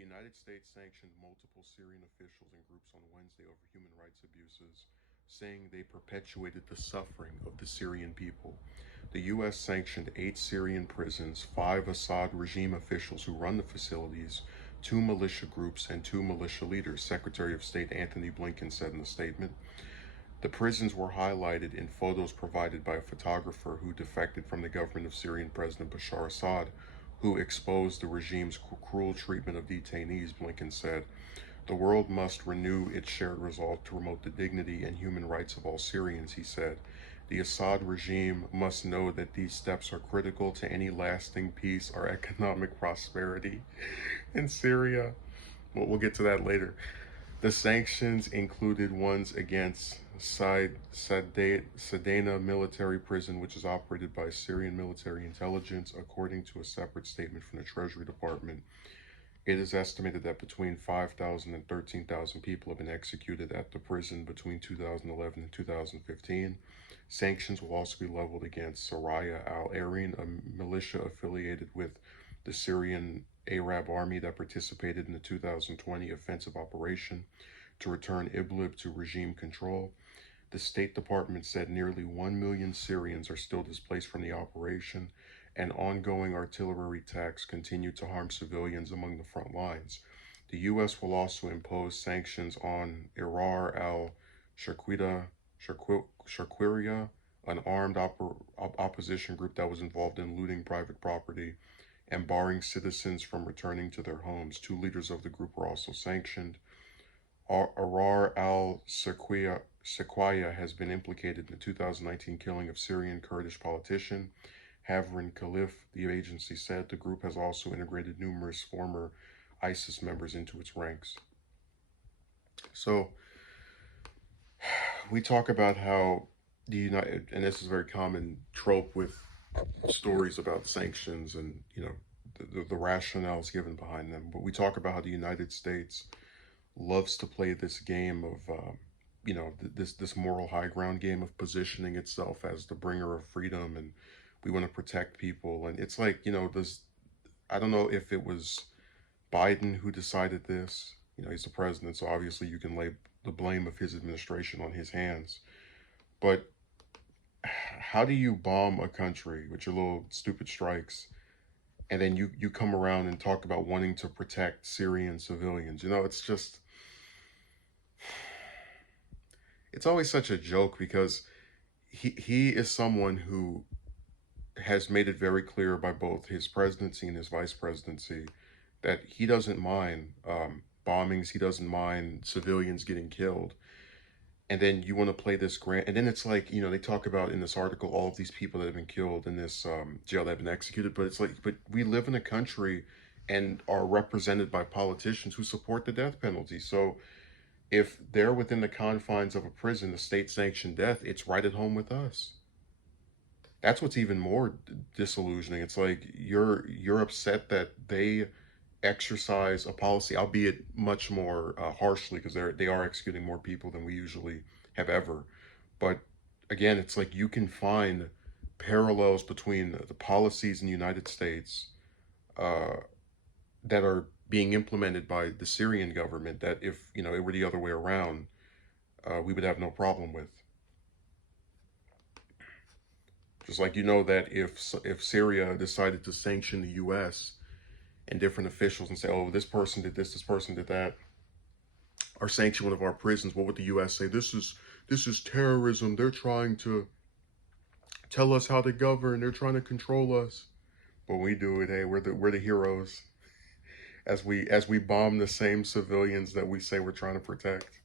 The United States sanctioned multiple Syrian officials and groups on Wednesday over human rights abuses, saying they perpetuated the suffering of the Syrian people. The U.S. sanctioned 8 Syrian prisons, 5 Assad regime officials who run the facilities, 2 militia groups, and 2 militia leaders, Secretary of State Antony Blinken said in a statement. The prisons were highlighted in photos provided by a photographer who defected from the government of Syrian President Bashar Assad, who exposed the regime's cruel treatment of detainees, Blinken said. The world must renew its shared resolve to promote the dignity and human rights of all Syrians, he said. The Assad regime must know that these steps are critical to any lasting peace or economic prosperity in Syria. Well, we'll get to that later. The sanctions included ones against Sadana military prison, which is operated by Syrian military intelligence, according to a separate statement from the Treasury Department. It is estimated that between 5,000 and 13,000 people have been executed at the prison between 2011 and 2015. Sanctions will also be leveled against Saraya al-Arin, a militia affiliated with the Syrian Arab army that participated in the 2020 offensive operation to return Idlib to regime control. The State Department said nearly 1 million Syrians are still displaced from the operation, and ongoing artillery attacks continue to harm civilians among the front lines. The U.S. will also impose sanctions on Irar al-Sharqiya, an armed opposition group that was involved in looting private property and barring citizens from returning to their homes. 2 leaders of the group were also sanctioned. Arar al-Sharqiya has been implicated in the 2019 killing of Syrian Kurdish politician Havrin Khalif, the agency said. The group has also integrated numerous former ISIS members into its ranks. So we talk about how the United, and this is a very common trope with stories about sanctions and, the rationales given behind them. But we talk about how the United States loves to play this game of, this moral high ground game of positioning itself as the bringer of freedom, and we want to protect people. And it's like, I don't know if it was Biden who decided this. He's the president, so obviously you can lay the blame of his administration on his hands. But how do you bomb a country with your little stupid strikes, and then you come around and talk about wanting to protect Syrian civilians? It's just, it's always such a joke, because he is someone who has made it very clear by both his presidency and his vice presidency that he doesn't mind bombings, he doesn't mind civilians getting killed. And then you want to play this grant, and then it's like, they talk about in this article all of these people that have been killed in this jail that have been executed, but it's like, but we live in a country and are represented by politicians who support the death penalty. So if they're within the confines of a prison, the state-sanctioned death, it's right at home with us. That's what's even more disillusioning. It's like you're upset that they exercise a policy, albeit much more harshly, because they are executing more people than we usually have ever. But again, it's like you can find parallels between the policies in the United States that are being implemented by the Syrian government that if it were the other way around, we would have no problem with. Just like that if Syria decided to sanction the U.S. and different officials and say, oh, this person did this person did that, or sanction one of our prisons, what would the U.S. say? This is terrorism. They're trying to tell us how to govern. They're trying to control us. But we do it. Hey, we're the heroes as we bomb the same civilians that we say we're trying to protect.